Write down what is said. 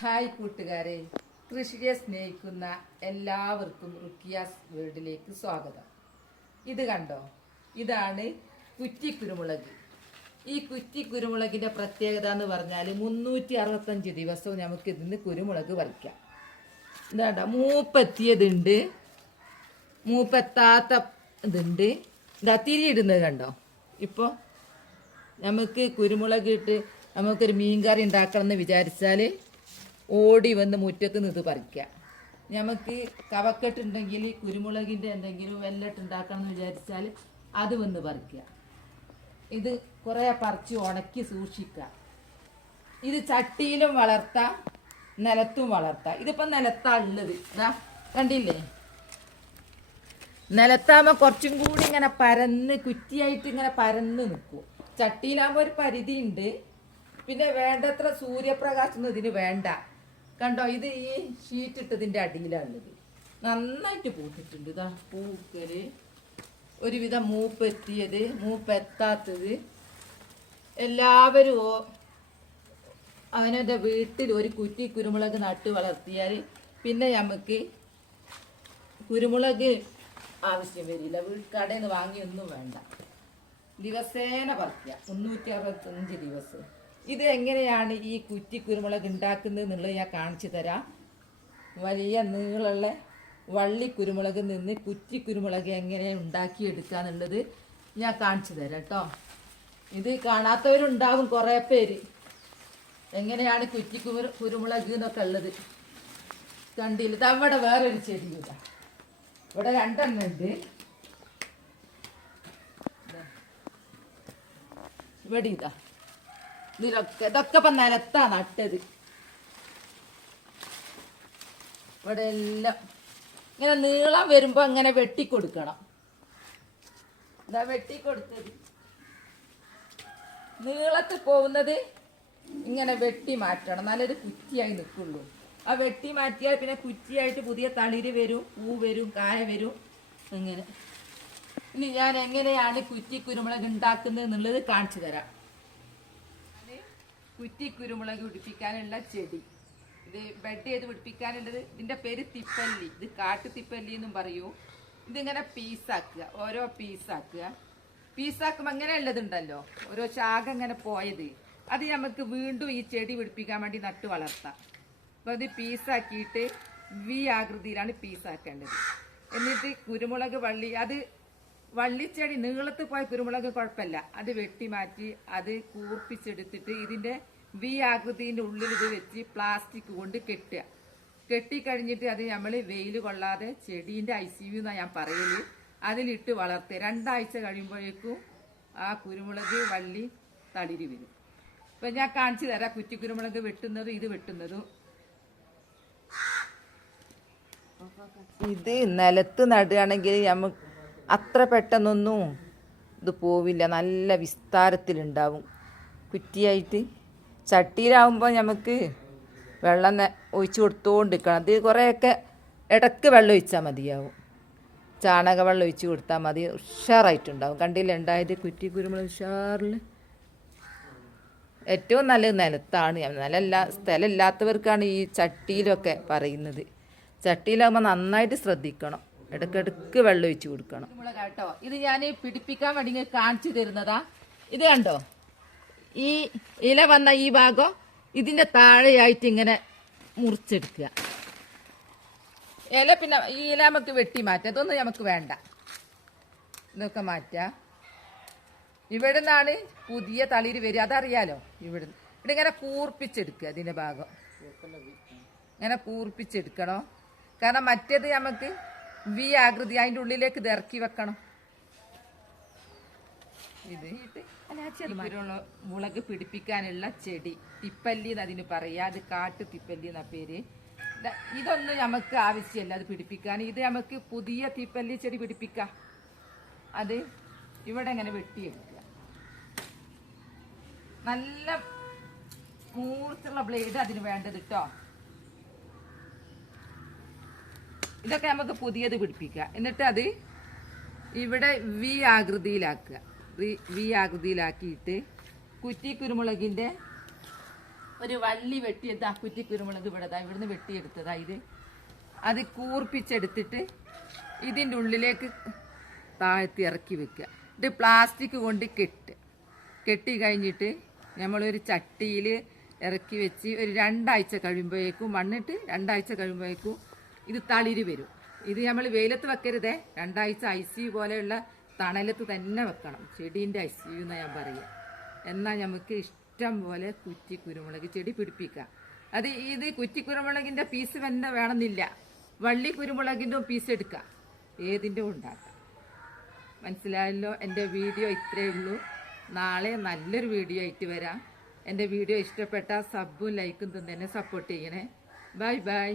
Hi കൂട്ടുകാരെ. കൃഷിയെ സ്നേഹിക്കുന്ന എല്ലാവർക്കും റുക്കിയാസ് വേൾഡിലേക്ക് സ്വാഗതം. ഇത് കണ്ടോ? ഇതാണ് കുറ്റി കുരുമുളക്. ഈ കുറ്റി കുരുമുളകിന്റെ പ്രത്യേകത എന്ന് പറഞ്ഞാൽ മുന്നൂറ്റി അറുപത്തഞ്ച് ദിവസവും നമുക്ക് ഇതിന് കുരുമുളക് പറിക്കാം. ഇതാണ്ട മൂപ്പെത്തിയതുണ്ട്. മൂപ്പെത്താത്ത ഇതുണ്ട്. ഇതാ തിരിയിടുന്നത് കണ്ടോ? ഇപ്പോൾ നമുക്ക് കുരുമുളക് ഇട്ട് നമുക്കൊരു മീൻകറി ഉണ്ടാക്കണം എന്ന് വിചാരിച്ചാൽ ഓടി വന്ന് മുറ്റത്ത് നിന്ന് പറിക്കുക പറിക്കാം. നമുക്ക് കവക്കെട്ടുണ്ടെങ്കിൽ കുരുമുളകിന്റെ എന്തെങ്കിലും വെല്ലട്ട് ഉണ്ടാക്കണം എന്ന് വിചാരിച്ചാൽ അത് വന്ന് പറിക്കുക ഇത് കുറേ പറിച്ച് ഉണക്കി സൂക്ഷിക്കുക ഇത് ചട്ടിയിലും വളർത്താം നിലത്തും വളർത്താം. ഇതിപ്പോൾ നിലത്താ ഉള്ളത്. ഇതാ കണ്ടില്ലേ? നിലത്താകുമ്പോൾ കുറച്ചും കൂടി ഇങ്ങനെ പരന്ന് കുറ്റിയായിട്ട് ഇങ്ങനെ പരന്ന് നിൽക്കും ചട്ടിയിലാകുമ്പോൾ ഒരു പരിധിയുണ്ട്. പിന്നെ വേണ്ടത്ര സൂര്യപ്രകാശം ഇതിന് വേണ്ട. കണ്ടോ ഇത് ഈ ഷീറ്റ് ഇട്ടതിന്റെ അടിയിലാണുള്ളത്. നന്നായിട്ട് പൂത്തിട്ടുണ്ട് ഇതാ പൂക്കൽ ഒരുവിധം മൂപ്പെത്തിയത് മൂപ്പെത്താത്തത്. എല്ലാവരും അവനവന്റെ വീട്ടിൽ ഒരു കുറ്റി കുരുമുളക് നട്ട് വളർത്തിയാൽ പിന്നെ നമുക്ക് കുരുമുളക് ആവശ്യം വരില്ല. കടയിൽ നിന്ന് വാങ്ങിയൊന്നും വേണ്ട. ദിവസേന പറിക്കുക മുന്നൂറ്റി അറുപത്തഞ്ച് ദിവസം. ഇത് എങ്ങനെയാണ് ഈ കുറ്റി കുരുമുളക് ഉണ്ടാക്കുന്നത് എന്നുള്ളത് ഞാൻ കാണിച്ചു തരാം. വലിയ നീളമുള്ള വള്ളി കുരുമുളക് നിന്ന് കുറ്റി കുരുമുളക് എങ്ങനെ ഉണ്ടാക്കിയെടുക്കുക എന്നുള്ളത് ഞാൻ കാണിച്ചു തരാം കേട്ടോ. ഇത് കാണാത്തവരുണ്ടാവും കുറേ പേര്. എങ്ങനെയാണ് കുറ്റി കുരു കുരുമുളക് എന്നൊക്കെ ഉള്ളത്? കണ്ടില്ല. ഇത് അവിടെ വേറൊരു ചെടിയില്ല ഇവിടെ രണ്ടെണ്ണം ഉണ്ട്. ദാ. ഇവിടെ ഇതാ. ഇതിലൊക്കെ ഇതൊക്കെ ഇപ്പം നിലത്താ നട്ടത്. ഇവിടെ എല്ലാം ഇങ്ങനെ നീളം വരുമ്പോൾ അങ്ങനെ വെട്ടിക്കൊടുക്കണം ഇതാ വെട്ടിക്കൊടുത്തത് നീളത്തിൽ പോകുന്നത് ഇങ്ങനെ വെട്ടി മാറ്റണം. നല്ലൊരു കുറ്റിയായി നിൽക്കുള്ളൂ. ആ വെട്ടി മാറ്റിയാൽ പിന്നെ കുറ്റിയായിട്ട് പുതിയ തളിര് വരും പൂ വരും കായ വരും. ഇങ്ങനെ. ഇനി ഞാൻ എങ്ങനെയാണ് കുറ്റി കുരുമുളക് ഉണ്ടാക്കുന്നത് എന്നുള്ളത് കാണിച്ചു തരാം. കുറ്റി കുരുമുളക് പിടിപ്പിക്കാനുള്ള ചെടി. ഇത് ബെഡ് ചെയ്ത് പിടിപ്പിക്കാനുള്ളത്. ഇതിന്റെ പേര് തിപ്പല്ലി. ഇത് കാട്ടു തിപ്പല്ലി എന്നും പറയൂ. ഇതിങ്ങനെ പീസാക്കുക. ഓരോ പീസാക്കുക. പീസാക്കുമ്പോൾ അങ്ങനെ ഉള്ളതുണ്ടല്ലോ. ഓരോ ശാഖ ഇങ്ങനെ പോയത്. അത് നമുക്ക് വീണ്ടും ഈ ചെടി പിടിപ്പിക്കാൻ വേണ്ടി നട്ടു വളർത്താം. അപ്പോൾ ഇത് പീസാക്കിയിട്ട് വി ആകൃതിയിലാണ് പീസാക്കേണ്ടത്. എന്നിട്ട് കുരുമുളക് വള്ളി അത് വള്ളിച്ചെടി നീളത്ത് പോയ കുരുമുളക് കുഴപ്പമില്ല. അത് വെട്ടി മാറ്റി അത് കൂർപ്പിച്ചെടുത്തിട്ട് ഇതിന്റെ വി ആകൃതിന്റെ ഉള്ളിൽ ഇത് വെച്ച് പ്ലാസ്റ്റിക് കൊണ്ട് കെട്ടുക. കെട്ടിക്കഴിഞ്ഞിട്ട് അത് നമ്മൾ വെയിൽ കൊള്ളാതെ ചെടീന്റെ ഐ സി യു എന്നാണ് ഞാൻ പറയൽ. അതിലിട്ട് വളർത്തുക. രണ്ടാഴ്ച കഴിയുമ്പോഴേക്കും ആ കുരുമുളക് വള്ളി തളിരി വരും. ഇപ്പം ഞാൻ കാണിച്ചു തരാം കുറ്റി കുരുമുളക് വെട്ടുന്നതും ഇത് വെട്ടുന്നതും. ഇത് നിലത്ത് നടുകയാണെങ്കിൽ നമുക്ക് അത്ര പെട്ടെന്നൊന്നും ഇത് പോവില്ല. നല്ല വിസ്താരത്തിലുണ്ടാവും. കുറ്റിയായിട്ട് ചട്ടിയിലാവുമ്പോൾ നമുക്ക് വെള്ളം ഒഴിച്ച് കൊടുത്തുകൊണ്ടിരിക്കണം അത് കുറേയൊക്കെ ഇടയ്ക്ക് വെള്ളം ഒഴിച്ചാൽ മതിയാവും. ചാണക വെള്ളം ഒഴിച്ച് കൊടുത്താൽ മതി. ഉഷാറായിട്ടുണ്ടാവും. കണ്ടില്ല? ഉണ്ടായത് കുറ്റി കുരുമുളക് ഉഷാറിൽ ഏറ്റവും നല്ല നിലത്താണ്. നിലല്ല സ്ഥലമില്ലാത്തവർക്കാണ് ഈ ചട്ടിയിലൊക്കെ പറയുന്നത്. ചട്ടിയിലാകുമ്പോൾ നന്നായിട്ട് ശ്രദ്ധിക്കണം. ഇടയ്ക്കിടയ്ക്ക് വെള്ളം ഒഴിച്ച് കൊടുക്കണം കേട്ടോ ഇത് ഞാൻ പിടിപ്പിക്കാൻ വേണ്ടി കാണിച്ചു തരുന്നതാ. ഇത് കണ്ടോ? ഈ ഇല വന്ന ഈ ഭാഗം ഇതിന്റെ താഴെയായിട്ട് ഇങ്ങനെ മുറിച്ചെടുക്കുക. ഇല പിന്നെ ഈ ഇല നമുക്ക് വെട്ടി മാറ്റാം. ഇതൊന്നും നമുക്ക് വേണ്ട. ഇതൊക്കെ മാറ്റാം. ഇവിടെ നിന്നാണ് പുതിയ തളിര് വരിക. അതറിയാലോ? ഇവിടുന്ന്. ഇവിടെ ഇങ്ങനെ കൂർപ്പിച്ചെടുക്കുക ഇതിന്റെ ഭാഗം. ഇങ്ങനെ കൂർപ്പിച്ചെടുക്കണോ? കാരണം മറ്റേത് നമുക്ക് വി ആകൃതി അതിന്റെ ഉള്ളിലേക്ക് ഇത് ഇറക്കി വെക്കണം. ഇത് മുളക് പിടിപ്പിക്കാനുള്ള ചെടി. തിപ്പല്ലി എന്ന് അതിന് പറയാ. അത് കാട്ടു തിപ്പല്ലി എന്ന പേര്. ഇതൊന്നും നമുക്ക് ആവശ്യമില്ല. അത് പിടിപ്പിക്കാൻ. ഇത് നമുക്ക് പുതിയ തിപ്പല്ലി ചെടി പിടിപ്പിക്കാം. അത് ഇവിടെ ഇങ്ങനെ വെട്ടിയെടുക്കുക. നല്ല മൂർത്തുള്ള ബ്ലേഡ് അതിന് വേണ്ടത് കേട്ടോ ഇതൊക്കെ നമുക്ക് പുതിയത് പിടിപ്പിക്കുക. എന്നിട്ട് അത് ഇവിടെ വി ആകൃതിയിലാക്കുക. വി- ആകൃതിയിലാക്കിയിട്ട് കുറ്റി കുരുമുളകിന്റെ ഒരു വള്ളി വെട്ടിയെടുത്ത് ആ കുറ്റി കുരുമുളക് ഇവിടെതാ ഇവിടുന്ന് വെട്ടിയെടുത്തതാ ഇത്. അത് കൂർപ്പിച്ചെടുത്തിട്ട് ഇതിന്റെ ഉള്ളിലേക്ക് താഴ്ത്തി ഇറക്കി വെക്കുക. ഇത് പ്ലാസ്റ്റിക് കൊണ്ട് കെട്ട്. കെട്ടി കഴിഞ്ഞിട്ട് നമ്മളൊരു ചട്ടിയിൽ ഇറക്കി വെച്ച് ഒരു രണ്ടാഴ്ച കഴിയുമ്പോഴേക്കും മണ്ണിട്ട് രണ്ടാഴ്ച കഴിയുമ്പോഴേക്കും ഇത് തളിര് വരും. ഇത് നമ്മൾ വെയിലത്ത് വെക്കരുതേ. രണ്ടാഴ്ച ഐ സി യു പോലെയുള്ള തണലത്ത് തന്നെ വെക്കണം. ചെടീന്റെ ഐ സി യു എന്ന് ഞാൻ പറയുക എന്നാൽ നമുക്ക് ഇഷ്ടം പോലെ കുറ്റി കുരുമുളക് ചെടി പിടിപ്പിക്കാം. അത് ഇത് കുറ്റി കുരുമുളകിന്റെ പീസ് തന്നെ വേണമെന്നില്ല. വള്ളി കുരുമുളകിന്റെ പീസ് എടുക്കാം. ഏതിന്റെ ഉണ്ടാക്കാം മനസ്സിലായല്ലോ? എന്റെ വീഡിയോ ഇത്രയേ ഉള്ളൂ. നാളെ നല്ലൊരു വീഡിയോ ആയിട്ട് വരാം. എന്റെ വീഡിയോ ഇഷ്ടപ്പെട്ട സബും ലൈക്കും തന്നെ സപ്പോർട്ട് ചെയ്യണേ. Bye bye